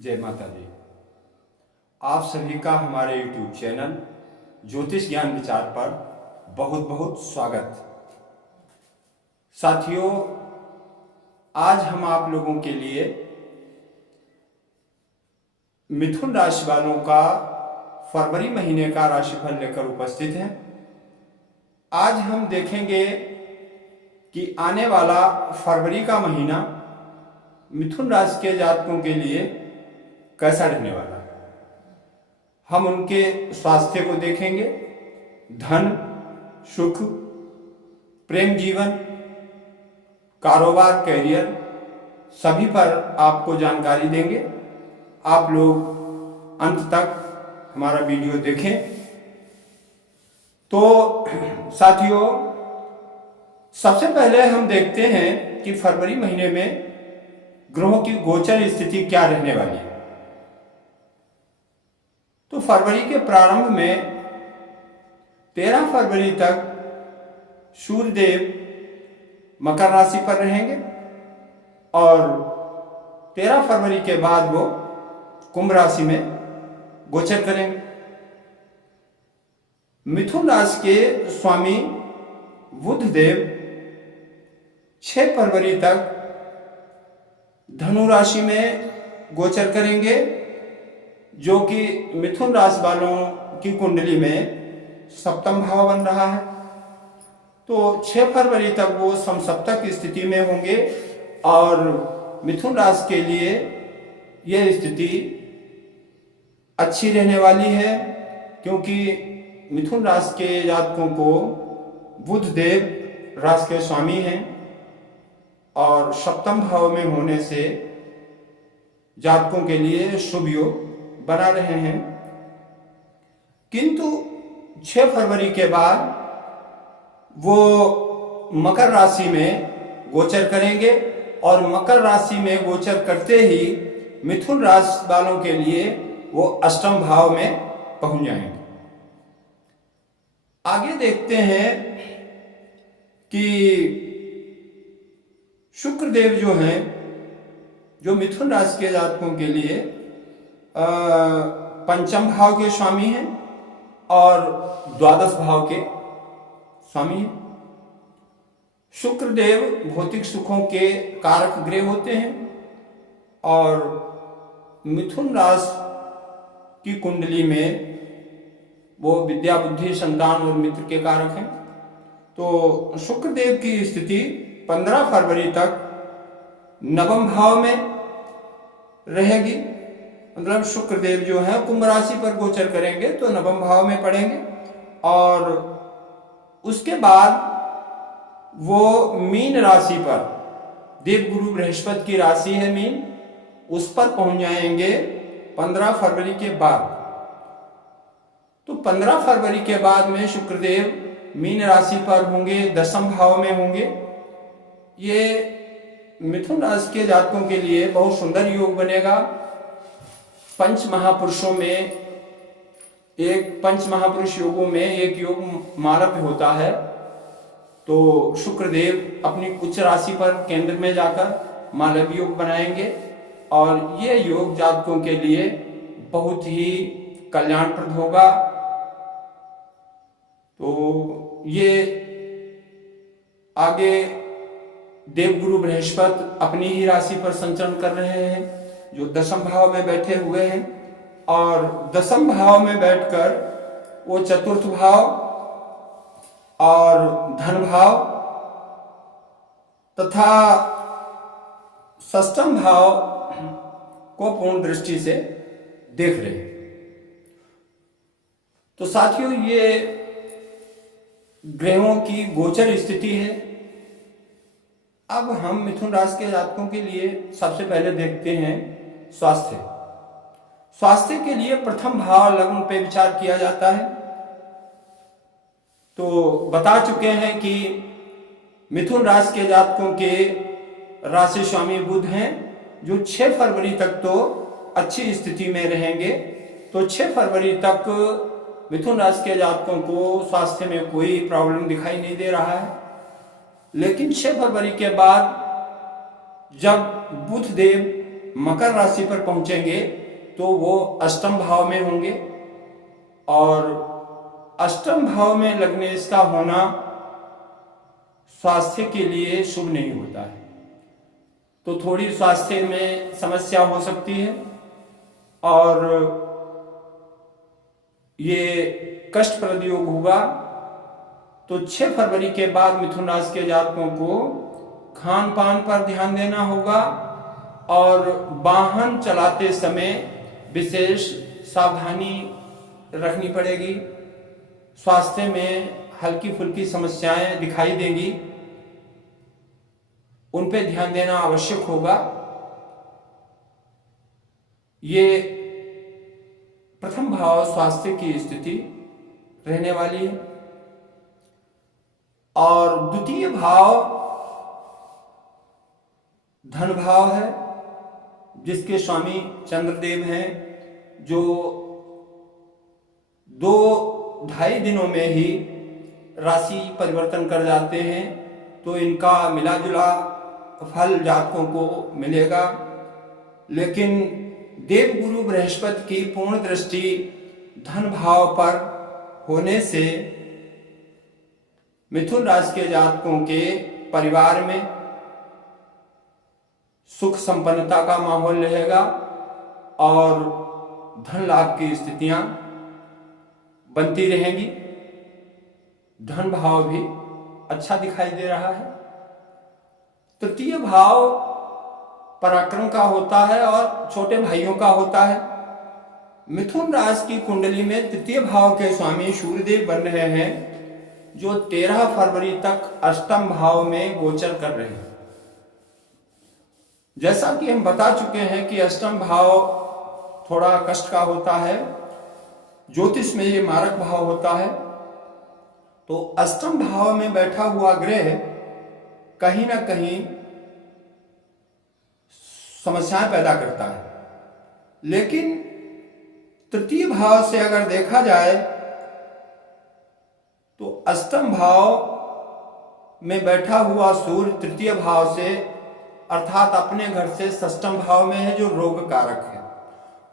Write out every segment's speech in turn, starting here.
जय माता दी। आप सभी का हमारे YouTube चैनल ज्योतिष ज्ञान विचार पर बहुत बहुत स्वागत। साथियों, आज हम आप लोगों के लिए मिथुन राशि वालों का फरवरी महीने का राशिफल लेकर उपस्थित हैं। आज हम देखेंगे कि आने वाला फरवरी का महीना मिथुन राशि के जातकों के लिए कैसा रहने वाला है। हम उनके स्वास्थ्य को देखेंगे, धन, सुख, प्रेम जीवन, कारोबार, कैरियर, सभी पर आपको जानकारी देंगे। आप लोग अंत तक हमारा वीडियो देखें। तो साथियों, सबसे पहले हम देखते हैं कि फरवरी महीने में ग्रहों की गोचर स्थिति क्या रहने वाली है। तो फरवरी के प्रारंभ में 13 फरवरी तक सूर्य देव मकर राशि पर रहेंगे और 13 फरवरी के बाद वो कुंभ राशि में गोचर करेंगे। मिथुन राशि के स्वामी बुध देव 6 फरवरी तक धनु राशि में गोचर करेंगे, जो कि मिथुन राशि वालों की कुंडली में सप्तम भाव बन रहा है। तो 6 फरवरी तक वो समसप्तक स्थिति में होंगे और मिथुन राशि के लिए यह स्थिति अच्छी रहने वाली है, क्योंकि मिथुन राशि के जातकों को बुध देव राशि के स्वामी हैं और सप्तम भाव में होने से जातकों के लिए शुभ योग बना रहे हैं। किंतु 6 फरवरी के बाद वो मकर राशि में गोचर करेंगे और मकर राशि में गोचर करते ही मिथुन राशि वालों के लिए वो अष्टम भाव में पहुंच जाएंगे। आगे देखते हैं कि शुक्र देव जो हैं, जो मिथुन राशि के जातकों के लिए पंचम भाव के स्वामी हैं और द्वादश भाव के स्वामी हैं। शुक्र देव भौतिक सुखों के कारक ग्रह होते हैं और मिथुन राशि की कुंडली में वो विद्या, बुद्धि, संतान और मित्र के कारक हैं। तो शुक्र देव की स्थिति 15 फरवरी तक नवम भाव में रहेगी। मतलब शुक्र देव जो है कुंभ राशि पर गोचर करेंगे तो नवम भाव में पड़ेंगे और उसके बाद वो मीन राशि पर, देवगुरु बृहस्पति की राशि है मीन, उस पर पहुंच जाएंगे 15 फरवरी के बाद। तो 15 फरवरी के बाद में शुक्रदेव मीन राशि पर होंगे, दशम भाव में होंगे। ये मिथुन राशि के जातकों के लिए बहुत सुंदर योग बनेगा। पंच महापुरुषों में एक, पंच महापुरुष योगों में एक योग मालव्य होता है। तो शुक्रदेव अपनी उच्च राशि पर केंद्र में जाकर मालव्य योग बनाएंगे और ये योग जातकों के लिए बहुत ही कल्याणप्रद होगा। तो ये आगे देवगुरु बृहस्पति अपनी ही राशि पर संचरण कर रहे हैं, जो दशम भाव में बैठे हुए हैं और दशम भाव में बैठकर वो चतुर्थ भाव और धन भाव तथा षष्ठम भाव को पूर्ण दृष्टि से देख रहे हैं। तो साथियों, ये ग्रहों की गोचर स्थिति है। अब हम मिथुन राशि के जातकों के लिए सबसे पहले देखते हैं स्वास्थ्य। स्वास्थ्य के लिए प्रथम भाव लग्न पे विचार किया जाता है। तो बता चुके हैं कि मिथुन राशि के जातकों के राशि स्वामी बुध हैं, जो 6 फरवरी तक तो अच्छी स्थिति में रहेंगे। तो 6 फरवरी तक मिथुन राशि के जातकों को स्वास्थ्य में कोई प्रॉब्लम दिखाई नहीं दे रहा है। लेकिन 6 फरवरी के बाद जब बुध देव मकर राशि पर पहुंचेंगे तो वो अष्टम भाव में होंगे, और अष्टम भाव में लग्नेश का होना स्वास्थ्य के लिए शुभ नहीं होता है। तो थोड़ी स्वास्थ्य में समस्या हो सकती है, और ये कष्टप्रद योग होगा। तो 6 फरवरी के बाद मिथुन राशि के जातकों को खान पान पर ध्यान देना होगा, और वाहन चलाते समय विशेष सावधानी रखनी पड़ेगी। स्वास्थ्य में हल्की फुल्की समस्याएं दिखाई देंगी, उन पे ध्यान देना आवश्यक होगा। ये प्रथम भाव स्वास्थ्य की स्थिति रहने वाली है, और द्वितीय भाव धन भाव है, जिसके स्वामी चंद्रदेव हैं, जो 2-2.5 दिनों में ही राशि परिवर्तन कर जाते हैं। तो इनका मिला जुला फल जातकों को मिलेगा। लेकिन देवगुरु बृहस्पति की पूर्ण दृष्टि धन भाव पर होने से मिथुन राशि के जातकों के परिवार में सुख संपन्नता का माहौल रहेगा, और धन लाभ की स्थितियां बनती रहेंगी। धन भाव भी अच्छा दिखाई दे रहा है। तृतीय भाव पराक्रम का होता है और छोटे भाइयों का होता है। मिथुन राशि की कुंडली में तृतीय भाव के स्वामी सूर्यदेव बन रहे हैं, जो 13 फरवरी तक अष्टम भाव में गोचर कर रहे हैं। जैसा कि हम बता चुके हैं कि अष्टम भाव थोड़ा कष्ट का होता है, ज्योतिष में ये मारक भाव होता है। तो अष्टम भाव में बैठा हुआ ग्रह कहीं ना कहीं समस्याएं पैदा करता है। लेकिन तृतीय भाव से अगर देखा जाए तो अष्टम भाव में बैठा हुआ सूर्य तृतीय भाव से अर्थात अपने घर से षष्ठम भाव में है, जो रोग कारक है।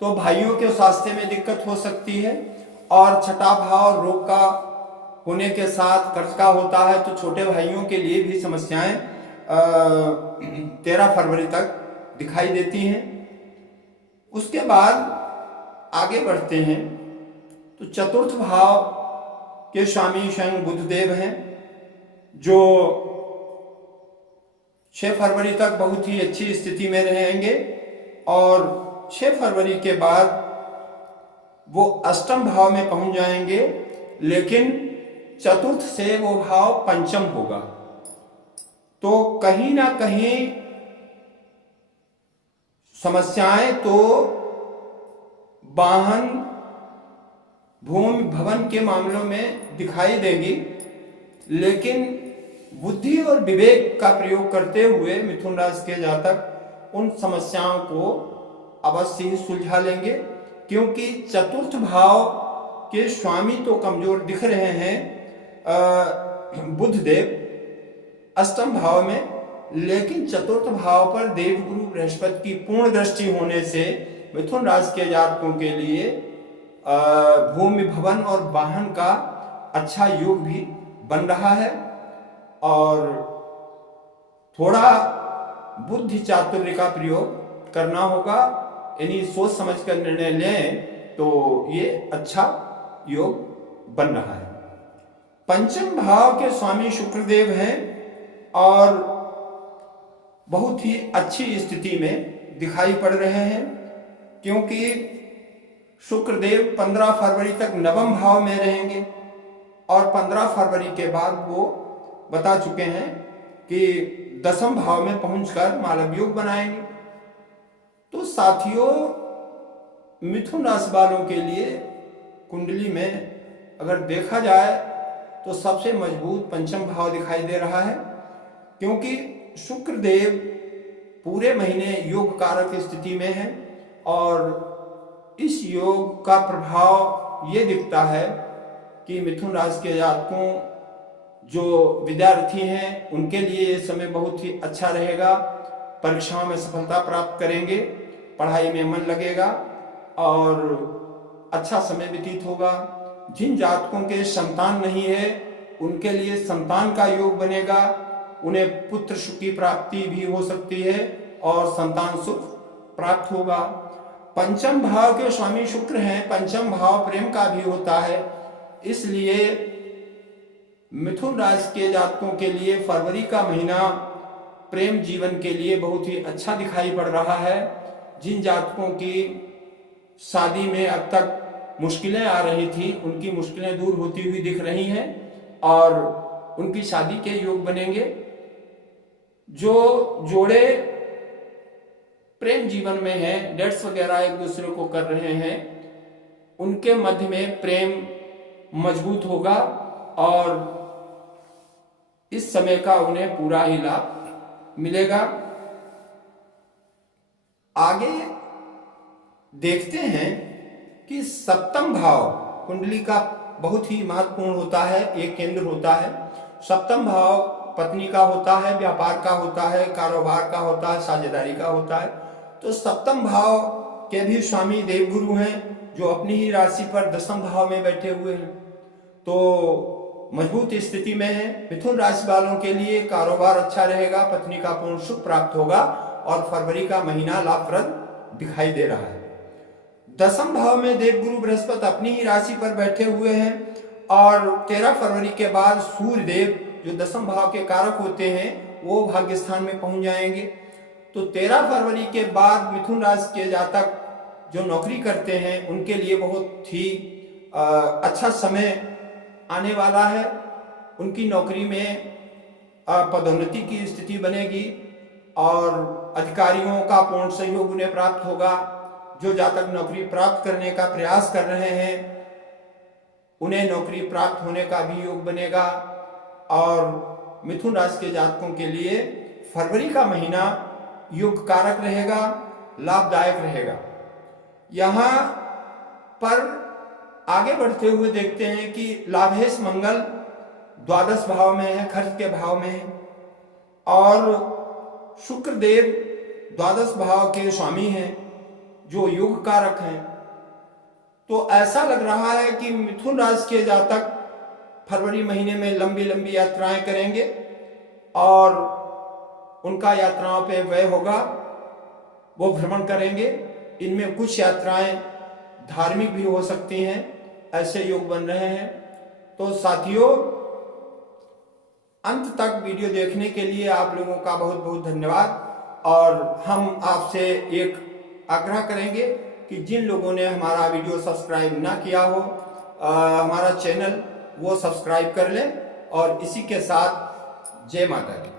तो भाइयों के स्वास्थ्य में दिक्कत हो सकती है, और छठा भाव रोग का होने के साथ कर्ज का होता है। तो छोटे भाइयों के लिए भी समस्याएं 13 फरवरी तक दिखाई देती हैं। उसके बाद आगे बढ़ते हैं तो चतुर्थ भाव के स्वामी स्वयं बुधदेव हैं, जो 6 फरवरी तक बहुत ही अच्छी स्थिति में रहेंगे, और 6 फरवरी के बाद वो अष्टम भाव में पहुंच जाएंगे। लेकिन चतुर्थ से वो भाव पंचम होगा। तो कहीं ना कहीं समस्याएं तो वाहन भूमि भवन के मामलों में दिखाई देगी, लेकिन बुद्धि और विवेक का प्रयोग करते हुए मिथुन राशि के जातक उन समस्याओं को अवश्य ही सुलझा लेंगे। क्योंकि चतुर्थ भाव के स्वामी तो कमजोर दिख रहे हैं बुधदेव अष्टम भाव में, लेकिन चतुर्थ भाव पर देवगुरु बृहस्पति की पूर्ण दृष्टि होने से मिथुन राशि के जातकों के लिए भूमि भवन और वाहन का अच्छा योग भी बन रहा है। और थोड़ा बुद्धि चातुर्य का प्रयोग करना होगा, यानी सोच समझ कर निर्णय लें तो ये अच्छा योग बन रहा है। पंचम भाव के स्वामी शुक्रदेव हैं और बहुत ही अच्छी स्थिति में दिखाई पड़ रहे हैं, क्योंकि शुक्रदेव 15 फरवरी तक नवम भाव में रहेंगे और 15 फरवरी के बाद वो बता चुके हैं कि दसम भाव में पहुंचकर मालव योग बनाएंगे। तो साथियों, मिथुन राशि वालों के लिए कुंडली में अगर देखा जाए तो सबसे मजबूत पंचम भाव दिखाई दे रहा है, क्योंकि शुक्रदेव पूरे महीने योग कारक स्थिति में है और इस योग का प्रभाव ये दिखता है कि मिथुन राशि के जातकों जो विद्यार्थी हैं उनके लिए ये समय बहुत ही अच्छा रहेगा, परीक्षाओं में सफलता प्राप्त करेंगे। पढ़ाई में मन लगेगा और अच्छा समय व्यतीत होगा। जिन जातकों के संतान नहीं है उनके लिए संतान का योग बनेगा, उन्हें पुत्र सुख की प्राप्ति भी हो सकती है और संतान सुख प्राप्त होगा। पंचम भाव के स्वामी शुक्र हैं, पंचम भाव प्रेम का भी होता है, इसलिए मिथुन राशि के जातकों के लिए फरवरी का महीना प्रेम जीवन के लिए बहुत ही अच्छा दिखाई पड़ रहा है। जिन जातकों की शादी में अब तक मुश्किलें आ रही थी उनकी मुश्किलें दूर होती हुई दिख रही हैं और उनकी शादी के योग बनेंगे। जो जोड़े प्रेम जीवन में हैं, डेट्स वगैरह एक दूसरे को कर रहे हैं, उनके मध्य में प्रेम मजबूत होगा और इस समय का उन्हें पूरा ही लाभ मिलेगा। आगे देखते हैं कि सप्तम भाव कुंडली का बहुत ही महत्वपूर्ण होता है, एक केंद्र होता है। सप्तम भाव पत्नी का होता है, व्यापार का होता है, कारोबार का होता है, साझेदारी का होता है। तो सप्तम भाव के भी स्वामी देवगुरु हैं जो अपनी ही राशि पर दसम भाव में बैठे हुए हैं, तो मजबूत स्थिति में है। मिथुन राशि वालों के लिए कारोबार अच्छा रहेगा, पत्नी का पूर्ण सुख प्राप्त होगा और फरवरी का महीना लाभप्रद दिखाई दे रहा है। दसम भाव में देवगुरु बृहस्पति अपनी ही राशि पर बैठे हुए हैं और 13 फरवरी के बाद सूर्य देव जो दसम भाव के कारक होते हैं वो भाग्य स्थान में पहुंच जाएंगे। तो 13 फरवरी के बाद मिथुन राशि के जातक जो नौकरी करते हैं उनके लिए बहुत ही अच्छा समय आने वाला है। उनकी नौकरी में पदोन्नति की स्थिति बनेगी और अधिकारियों का पूर्ण सहयोग उन्हें प्राप्त होगा। जो जातक नौकरी प्राप्त करने का प्रयास कर रहे हैं उन्हें नौकरी प्राप्त होने का भी योग बनेगा और मिथुन राशि के जातकों के लिए फरवरी का महीना योग कारक रहेगा, लाभदायक रहेगा। यहाँ पर आगे बढ़ते हुए देखते हैं कि लाभेश मंगल द्वादश भाव में है, खर्च के भाव में है और शुक्र देव द्वादश भाव के स्वामी हैं जो योग कारक हैं। तो ऐसा लग रहा है कि मिथुन राशि के जातक फरवरी महीने में लंबी लंबी यात्राएं करेंगे और उनका यात्राओं पे व्यय होगा, वो भ्रमण करेंगे। इनमें कुछ यात्राएं धार्मिक भी हो सकती हैं, ऐसे योग बन रहे हैं। तो साथियों, अंत तक वीडियो देखने के लिए आप लोगों का बहुत बहुत धन्यवाद और हम आपसे एक आग्रह करेंगे कि जिन लोगों ने हमारा वीडियो सब्सक्राइब ना किया हो हमारा चैनल वो सब्सक्राइब कर लें और इसी के साथ जय माता दी।